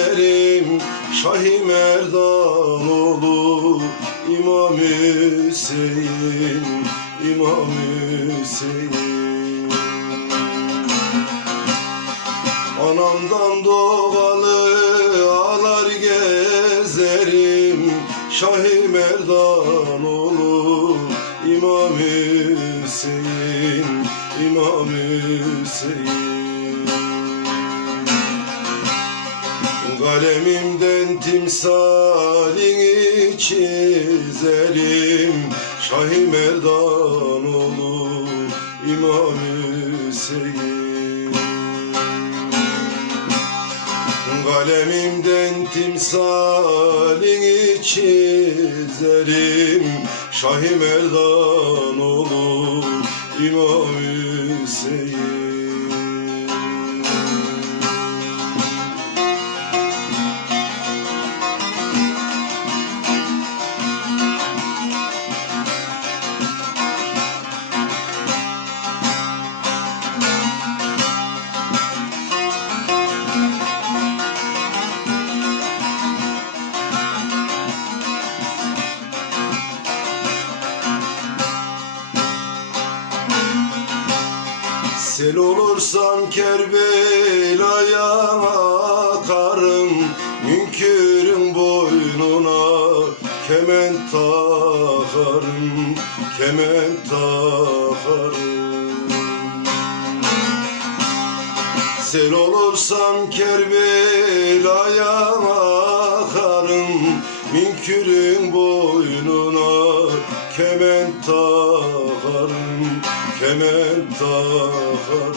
gezerim Şahi Merdanoğlu İmam Hüseyin İmam Hüseyin. Anamdan doğalı ağlar gezerim. Şahi Merdanoğlu İmam Hüseyin İmam Hüseyin Kalemimden timsalini çizerim. Şahi Merdanoğlu İmam Hüseyin. Kalemimden timsalini çizerim. Şahi Merdanoğlu İmam Hüseyin Sel olursam Kerbela'ya akarım Münkürün boynuna kemen takarım Kemen takarım. Sel olursam Kerbela'ya akarım Minkürün boynuna kemen takarım Kemen takarım.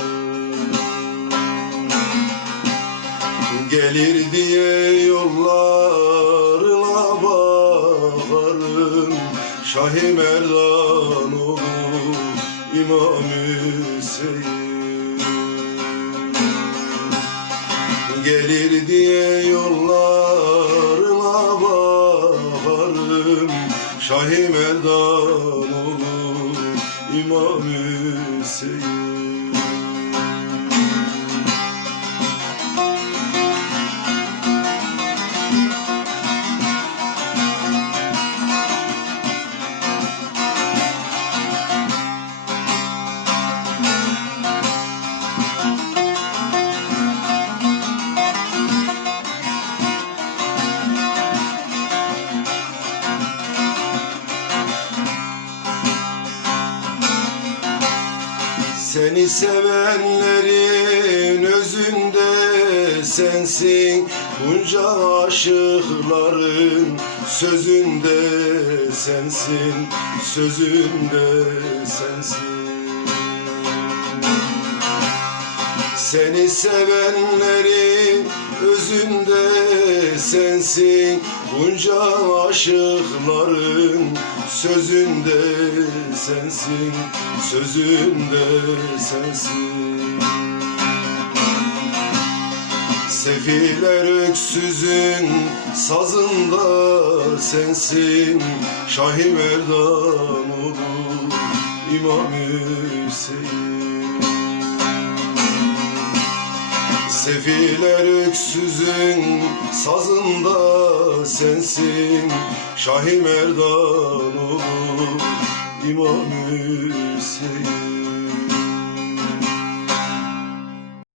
Gelir diye yollarına bakarım. Şahi Merdanoğlu İmam Hüseyin. Gelir diye yollarına bakarım. Şahi Merdanoğlu İmam Hüseyin Seni sevenlerin özünde sensin. Bunca aşıkların sözünde sensin. Sözünde sensin. Seni sevenlerin özünde sensin Bunca aşıkların sözünde sensin Sözünde sensin. Sefiler öksüzün sazında sensin Şahi Merdanoğlu İmam Hüseyin Sefiler öksüzün sazında sensin Şahi Merdanoğlu İmam Hüseyin